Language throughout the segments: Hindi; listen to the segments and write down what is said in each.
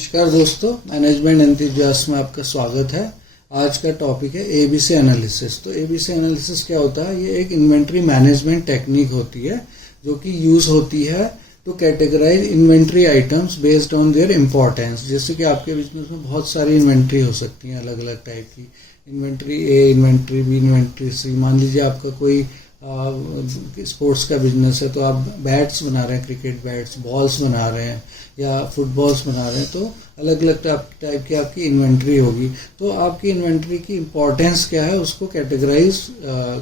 नमस्कार दोस्तों, मैनेजमेंट एंथुसियास्ट में आपका स्वागत है। आज का टॉपिक है एबीसी एनालिसिस। तो एबीसी एनालिसिस क्या होता है? ये एक इन्वेंट्री मैनेजमेंट टेक्निक होती है जो कि यूज होती है to categorize inventory items based on their importance. जैसे कि आपके बिजनेस में बहुत सारी इन्वेंट्री हो सकती है, अलग अलग टाइप की इन्वेंट्री, ए इन्वेंट्री, बी इन्वेंट्री, सी। मान लीजिए आपका कोई स्पोर्ट्स का बिजनेस है तो आप बैट्स बना रहे हैं, क्रिकेट बैट्स, बॉल्स बना रहे हैं या फुटबॉल्स बना रहे हैं, तो अलग अलग टाइप की आपकी इन्वेंट्री होगी। तो आपकी इन्वेंट्री की इम्पोर्टेंस क्या है उसको कैटेगराइज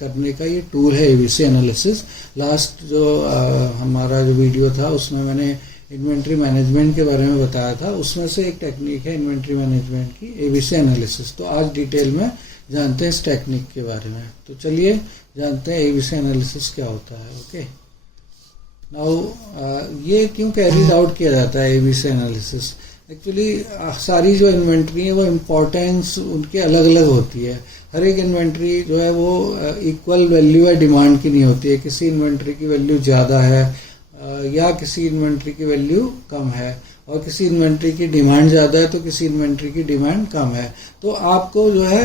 करने का ये टूल है एबीसी एनालिसिस। लास्ट जो हमारा जो वीडियो था उसमें मैंने इन्वेंट्री मैनेजमेंट के बारे में बताया था, उसमें से एक टेक्निक है इन्वेंट्री मैनेजमेंट की एबीसी एनालिसिस। तो आज डिटेल में जानते हैं इस टेक्निक के बारे में। तो चलिए जानते हैं एबीसी एनालिसिस क्या होता है। ओके, नाउ ये क्यों कैरीड आउट किया जाता है एबीसी एनालिसिस? एक्चुअली सारी जो इन्वेंट्री है वो इम्पोर्टेंस उनकी अलग अलग होती है। हर एक इन्वेंट्री जो है वो इक्वल वैल्यू या डिमांड की नहीं होती है। किसी इन्वेंट्री की वैल्यू ज़्यादा है या किसी इन्वेंट्री की वैल्यू कम है, और किसी इन्वेंट्री की डिमांड ज़्यादा है तो किसी इन्वेंट्री की डिमांड कम है। तो आपको जो है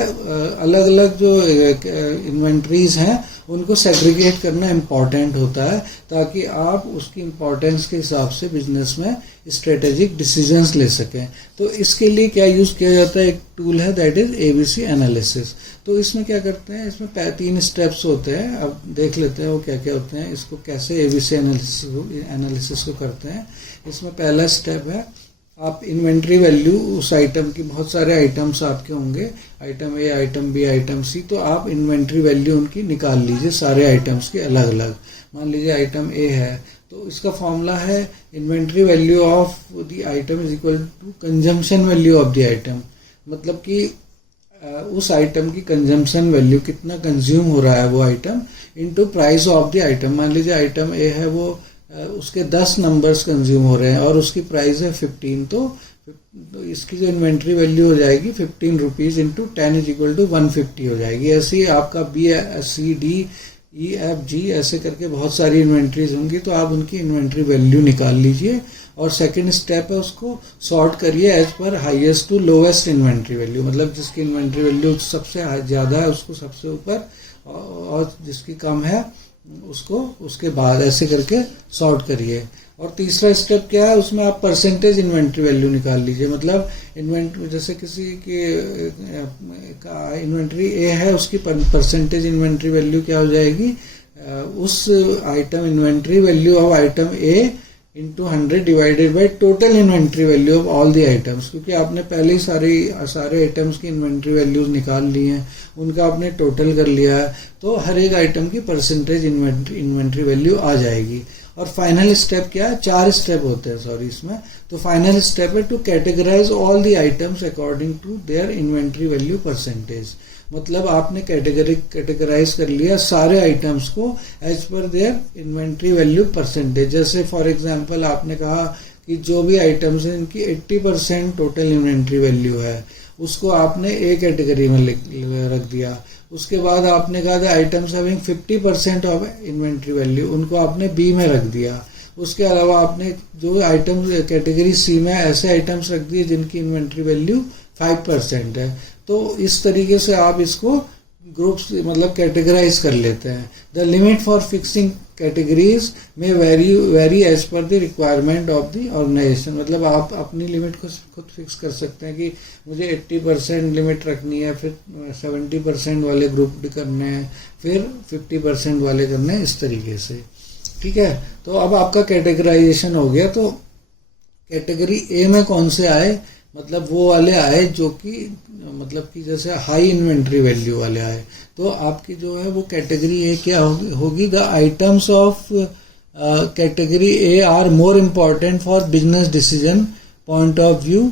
अलग अलग जो इन्वेंट्रीज हैं उनको सेग्रीगेट करना इम्पॉर्टेंट होता है, ताकि आप उसकी इम्पोर्टेंस के हिसाब से बिजनेस में स्ट्रेटेजिक डिसीजंस ले सकें। तो इसके लिए क्या यूज़ किया जाता है? एक टूल है दैट इज़ एबीसी एनालिसिस। तो इसमें क्या करते हैं, इसमें 3 स्टेप्स होते हैं। अब देख लेते हैं वो क्या क्या होते हैं, इसको कैसे एबीसी एनालिसिस को करते हैं। इसमें पहला स्टेप है, आप इन्वेंट्री वैल्यू उस आइटम की, बहुत सारे आइटम्स आपके होंगे, आइटम ए, आइटम बी, आइटम सी, तो आप इन्वेंट्री वैल्यू उनकी निकाल लीजिए सारे आइटम्स के अलग अलग। मान लीजिए आइटम ए है तो इसका फॉर्मूला है inventory value of the item is equal to consumption value of the item. मतलब कि उस आइटम की कंजम्पशन वैल्यू, कितना कंज्यूम हो रहा है वो item, into price of the item. मान लीजिए आइटम ए है, वो उसके 10 नंबर्स कंज्यूम हो रहे हैं और उसकी प्राइस है 15, तो इसकी जो इन्वेंट्री वैल्यू हो जाएगी 15 rupees into 10 is equal to 150 हो जाएगी। ऐसे ही आपका B, C, D, E, F, G ऐसे करके बहुत सारी इन्वेंट्रीज होंगी, तो आप उनकी इन्वेंट्री वैल्यू निकाल लीजिए। और सेकंड स्टेप है, उसको सॉर्ट करिए एज पर highest to lowest inventory value. मतलब जिसकी इन्वेंट्री वैल्यू सबसे ज़्यादा है उसको सबसे ऊपर, और जिसकी कम है उसको उसके बाद, ऐसे करके सॉर्ट करिए। और तीसरा स्टेप क्या है, उसमें आप परसेंटेज इन्वेंट्री वैल्यू निकाल लीजिए। मतलब इन्वेंट्री, जैसे किसी की इन्वेंट्री ए है, उसकी परसेंटेज इन्वेंट्री वैल्यू क्या हो जाएगी, उस item inventory value of item A into 100 divided by total inventory value of all the items. क्योंकि आपने पहले ही सारे आइटम्स की इन्वेंट्री वैल्यूज निकाल ली हैं, उनका आपने टोटल कर लिया है, तो हर एक आइटम की परसेंटेज इन्वेंट्री वैल्यू आ जाएगी। और फाइनल स्टेप क्या है? 4 स्टेप होते हैं सॉरी इसमें। तो फाइनल स्टेप है to categorize all the items according to their inventory value percentage. मतलब आपने कैटेगराइज कर लिया सारे आइटम्स को एज पर देयर इन्वेंट्री वैल्यू परसेंटेज। जैसे फॉर एग्जांपल आपने कहा कि जो भी आइटम्स हैं इनकी 80% टोटल इन्वेंट्री वैल्यू है, उसको आपने ए कैटेगरी में रख दिया। उसके बाद आपने कहा था items having 50% of inventory value, उनको आपने बी में रख दिया। उसके अलावा आपने जो आइटम्स कैटेगरी सी में ऐसे आइटम्स रख दिए जिनकी इन्वेंट्री वैल्यू 5% है। तो इस तरीके से आप इसको ग्रुप्स, मतलब कैटेगराइज कर लेते हैं। The limit for fixing categories में vary as per the requirement of the organisation. मतलब आप अपनी लिमिट को खुद फिक्स कर सकते हैं कि मुझे 80% लिमिट रखनी है, फिर 70% वाले ग्रुप भी करने हैं, फिर 50% वाले करने हैं, इस तरीके से। ठीक है, तो अब आपका कैटेगराइजेशन हो गया। तो कैटेगरी ए में कौन से आए? मतलब वो वाले आए जो कि, मतलब कि जैसे हाई इन्वेंट्री वैल्यू वाले आए। तो आपकी जो है वो कैटेगरी ए क्या होगी? The items of category A are more important for business decision point of view.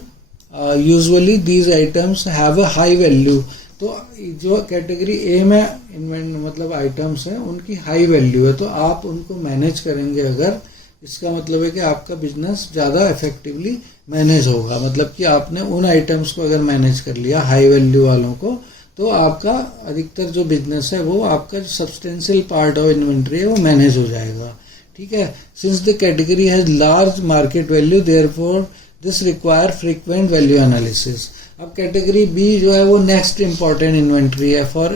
Usually these items have a high value. तो जो कैटेगरी ए में मतलब आइटम्स हैं उनकी हाई वैल्यू है, तो आप उनको मैनेज करेंगे अगर, इसका मतलब है कि आपका बिजनेस ज़्यादा इफेक्टिवली मैनेज होगा। मतलब कि आपने उन आइटम्स को अगर मैनेज कर लिया हाई वैल्यू वालों को, तो आपका अधिकतर जो बिजनेस है वो आपका जो सब्सटेंशियल पार्ट ऑफ इन्वेंट्री है वो मैनेज हो जाएगा। ठीक है, since the category has large market value therefore this require frequent value analysis. अब कैटेगरी बी जो है वो नेक्स्ट इंपॉर्टेंट इन्वेंट्री है for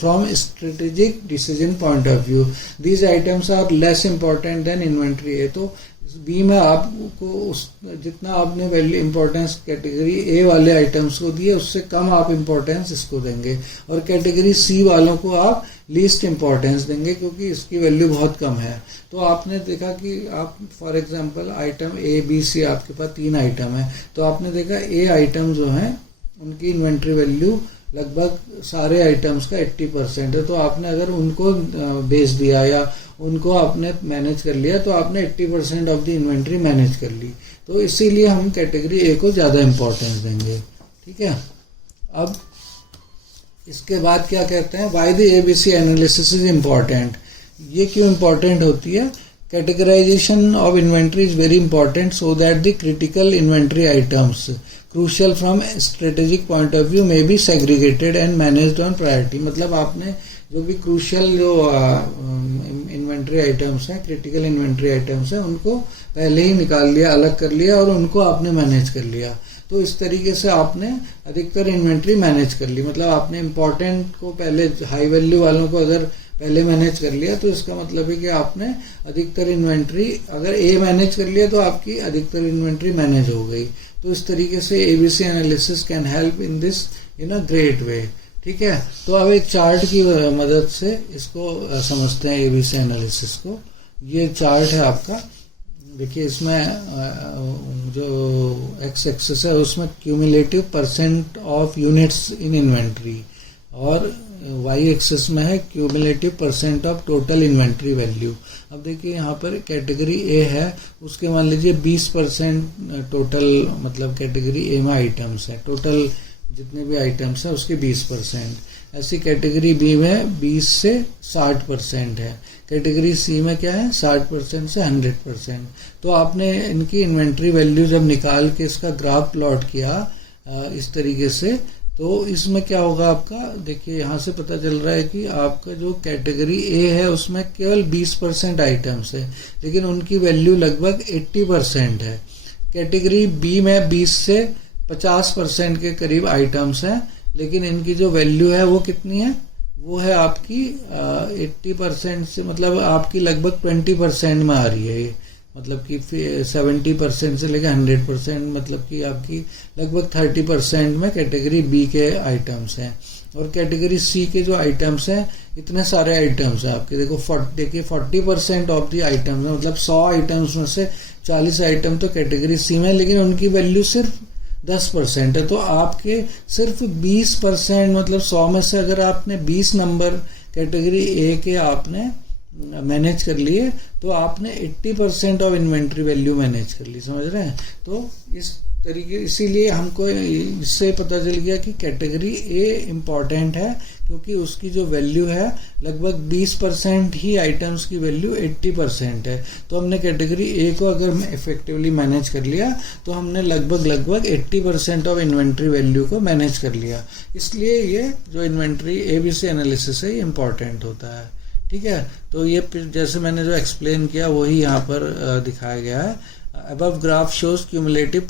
from strategic decision point of view. These items are less important than inventory A. तो बी में आपको उस जितना आपने वैल्यू इंपॉर्टेंस कैटेगरी ए वाले आइटम्स को दिए उससे कम आप इंपॉर्टेंस इसको देंगे, और कैटेगरी सी वालों को आप लीस्ट इंपॉर्टेंस देंगे क्योंकि इसकी वैल्यू बहुत कम है। तो आपने देखा कि आप for example item A B C आपके पास 3 आइटम है, तो आपने देखा ए आइटम जो है उनकी इन्वेंट्री वैल्यू लगभग सारे आइटम्स का 80% है। तो आपने अगर उनको बेच दिया या उनको आपने मैनेज कर लिया तो आपने 80% ऑफ द इन्वेंट्री मैनेज कर ली। तो इसीलिए हम कैटेगरी ए को ज़्यादा इंपॉर्टेंस देंगे। ठीक है, अब इसके बाद क्या कहते हैं, why the ABC analysis is important. ये क्यों इम्पॉर्टेंट होती है? Categorization of inventory is very important so that the critical inventory items crucial from strategic point of view may be segregated and managed on priority. मतलब आपने जो भी क्रूशियल जो इन्वेंट्री आइटम्स हैं, क्रिटिकल इन्वेंट्री आइटम्स हैं, उनको पहले ही निकाल लिया, अलग कर लिया और उनको आपने मैनेज कर लिया। तो इस तरीके से आपने अधिकतर इन्वेंट्री मैनेज कर ली। मतलब आपने इम्पोर्टेंट को पहले, हाई वैल्यू वालों को अगर पहले मैनेज कर लिया तो इसका मतलब है कि आपने अधिकतर इन्वेंट्री, अगर ए मैनेज कर लिया तो आपकी अधिकतर इन्वेंट्री मैनेज हो गई। तो इस तरीके से ABC analysis can help in this in a great way. ठीक है, तो अब एक चार्ट की मदद से इसको समझते हैं एबीसी एनालिसिस को। ये चार्ट है आपका, देखिए इसमें जो एक्स एक्सिस है उसमें cumulative percent of units in inventory, और वाई एक्सिस में है cumulative percent of total inventory value. अब देखिए यहाँ पर कैटेगरी ए है, उसके मान लीजिए 20% टोटल, मतलब कैटेगरी ए में आइटम्स है, टोटल जितने भी आइटम्स हैं उसके 20%। ऐसी कैटेगरी बी में 20 से 60% है। कैटेगरी सी में क्या है, 60% से 100%। तो आपने इनकी इन्वेंट्री वैल्यू जब निकाल के इसका ग्राफ प्लॉट किया इस तरीके से, तो इसमें क्या होगा आपका, देखिए यहाँ से पता चल रहा है कि आपका जो कैटेगरी ए है उसमें केवल 20% आइटम्स है, लेकिन उनकी वैल्यू लगभग 80% है। कैटेगरी बी में 20 से 50% के करीब आइटम्स हैं, लेकिन इनकी जो वैल्यू है वो कितनी है, वो है आपकी 80% से, मतलब आपकी लगभग 20% में आ रही है ये, मतलब कि 70% से लेकर 100%, मतलब कि आपकी लगभग 30% में कैटेगरी बी के आइटम्स हैं। और कैटेगरी सी के जो आइटम्स हैं, इतने सारे आइटम्स हैं आपके, देखिए 40% ऑफ द आइटम्स है, मतलब 100 आइटम्स में से 40 आइटम तो कैटेगरी सी में, लेकिन उनकी वैल्यू सिर्फ 10% है। तो आपके सिर्फ 20%, मतलब 100 में से अगर आपने 20 नंबर कैटेगरी ए के आपने मैनेज कर लिए तो आपने 80% ऑफ इन्वेंट्री वैल्यू मैनेज कर ली, समझ रहे हैं। तो इस तरीके, इसीलिए हमको इससे पता चल गया कि कैटेगरी ए इम्पॉर्टेंट है, क्योंकि उसकी जो वैल्यू है लगभग 20% ही आइटम्स की वैल्यू 80% है। तो हमने कैटेगरी ए को अगर इफेक्टिवली मैनेज कर लिया तो हमने लगभग 80% ऑफ इन्वेंट्री वैल्यू को मैनेज कर लिया। इसलिए ये जो इन्वेंट्री एबीसी एनालिसिस है ये इम्पॉर्टेंट होता है। ठीक है, तो ये जैसे मैंने जो एक्सप्लेन किया वही यहाँ पर दिखाया गया है। Above graph shows cumulative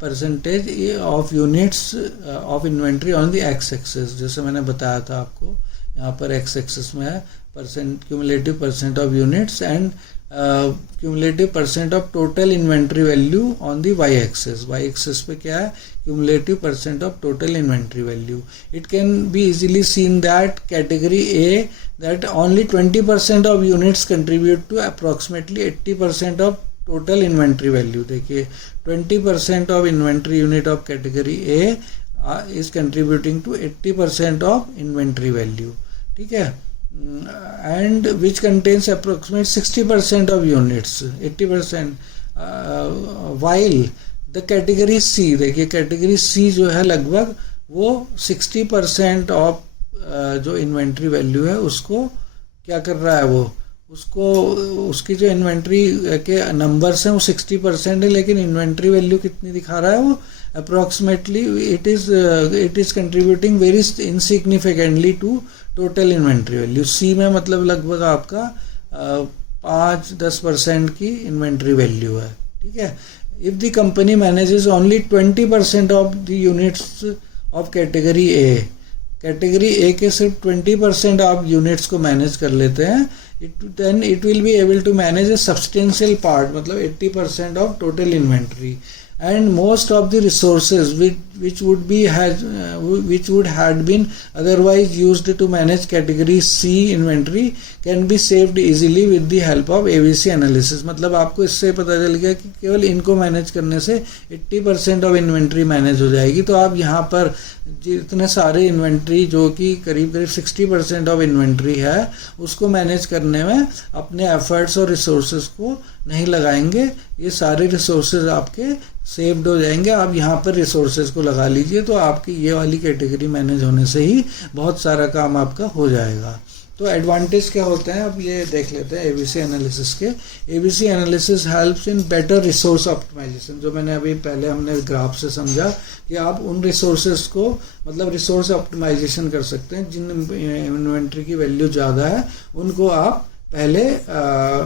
percentage of units of inventory on the x axis. जैसे मैंने बताया था आपको, यहाँ पर एक्स एक्सिस में है cumulative percent of units and cumulative percent of total inventory value on the Y axis. Y axis पे क्या है, cumulative percent of total inventory value. It can be easily seen that category A that only 20% of units contribute to approximately 80% of total inventory value. देखिए 20% of inventory unit of category A is contributing to 80% of inventory value. ठीक है, and which contains approximately 60% of units, 80%, while the category C, देखिए category C जो है लगभग वो 60% of जो इन्वेंट्री वैल्यू है उसको क्या कर रहा है, वो उसको उसकी जो इन्वेंट्री के नंबर्स हैं वो 60% है, लेकिन इन्वेंट्री वैल्यू कितनी दिखा रहा है, वो approximately it is contributing very insignificantly to total inventory value. C में मतलब लगभग आपका 5-10% की इन्वेंट्री वैल्यू है। ठीक है, if the company manages only 20% of the units of category A, category A के सिर्फ 20% आप यूनिट्स को मैनेज कर लेते हैं, then it will be able to manage a substantial part, मतलब 80% of total inventory, and most of the resources which would had been otherwise used to manage category C inventory can be saved easily with the help of ABC analysis. मतलब आपको इससे पता चल गया कि केवल इनको मैनेज करने से 80% ऑफ इन्वेंट्री मैनेज हो जाएगी. तो आप यहाँ पर जितने सारे इन्वेंट्री जो कि करीब 60% ऑफ इन्वेंट्री है उसको मैनेज करने में अपने एफर्ट्स और रिसोर्सेज को नहीं लगाएंगे. ये सारे रिसोर्सेज आपके सेव्ड हो जाएंगे. आप यहाँ पर रिसोर्सेज को लगा लीजिए तो आपकी ये वाली कैटेगरी मैनेज होने से ही बहुत सारा काम आपका हो जाएगा. तो एडवांटेज क्या होते हैं अब ये देख लेते हैं एबीसी एनालिसिस के. ABC analysis helps in better resource optimization. जो मैंने अभी पहले हमने ग्राफ से समझा कि आप उन रिसोर्सेज को मतलब रिसोर्स ऑप्टिमाइजेशन कर सकते हैं. जिन इन्वेंट्री की वैल्यू ज़्यादा है उनको आप पहले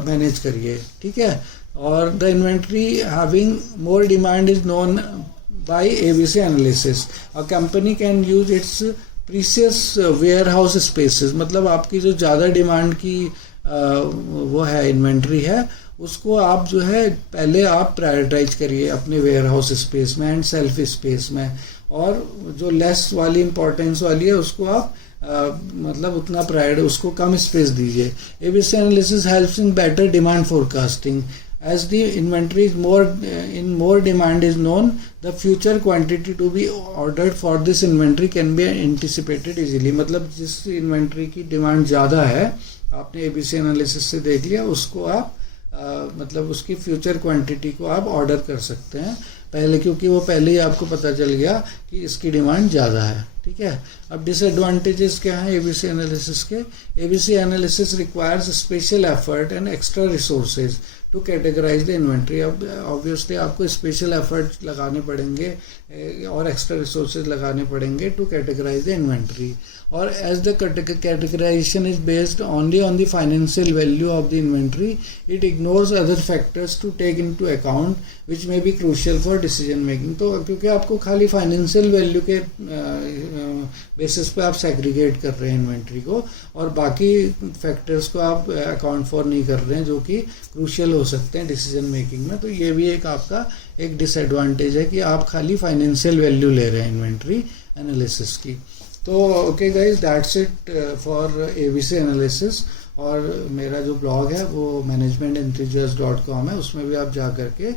मैनेज करिए, ठीक है. और the inventory having more demand is known by ABC analysis. A company can use its precious warehouse spaces. मतलब आपकी जो ज़्यादा डिमांड की वो है इन्वेंट्री है उसको आप जो है पहले आप प्रायोरिटाइज करिए अपने वेयर हाउस स्पेस में एंड सेल्फ स्पेस में, और जो लेस वाली इंपॉर्टेंस वाली है उसको आप मतलब उतना प्रायोरिटी उसको कम स्पेस दीजिए. ABC analysis helps in better demand forecasting. As the inventory is in more demand is known, the future quantity to be ordered for this inventory can be anticipated easily. मतलब जिस इन्वेंट्री की डिमांड ज़्यादा है आपने एबीसी एनालिसिस से देख लिया उसको आप मतलब उसकी फ्यूचर क्वांटिटी को आप ऑर्डर कर सकते हैं पहले, क्योंकि वो पहले ही आपको पता चल गया कि इसकी डिमांड ज़्यादा है, ठीक है. अब डिसएडवांटेजेस क्या हैं एबीसी एनालिसिस के. ABC analysis requires special effort and extra resources to categorize the inventory. अब ऑब्वियसली आपको स्पेशल एफर्ट लगाने पड़ेंगे और एक्स्ट्रा रिसोर्सेज लगाने पड़ेंगे टू कैटेगराइज द इन्वेंट्री. और as the categorization is based only on the financial value of the inventory, it ignores other factors to take into account which may be crucial for decision making. तो क्योंकि आपको खाली फाइनेंशियल वैल्यू के बेसिस पे आप सेग्रीगेट कर रहे हैं इन्वेंट्री को और बाकी फैक्टर्स को आप अकाउंट फॉर नहीं कर रहे हैं जो कि क्रूशियल हो सकते हैं डिसीजन मेकिंग में. तो ये भी एक आपका एक डिसएडवांटेज है कि आप खाली फाइनेंशियल वैल्यू ले रहे हैं इन्वेंट्री एनालिसिस की. तो okay guys, that's it for ABC analysis. और मेरा जो ब्लॉग है वो managemententhusiast.com है, उसमें भी आप जा करके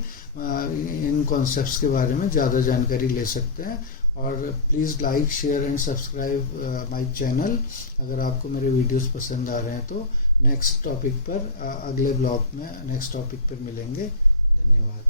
इन कॉन्सेप्ट्स के बारे में ज़्यादा जानकारी ले सकते हैं. और please like share and subscribe my channel अगर आपको मेरे वीडियोस पसंद आ रहे हैं. तो नेक्स्ट टॉपिक पर अगले ब्लॉग में नेक्स्ट टॉपिक पर मिलेंगे. धन्यवाद.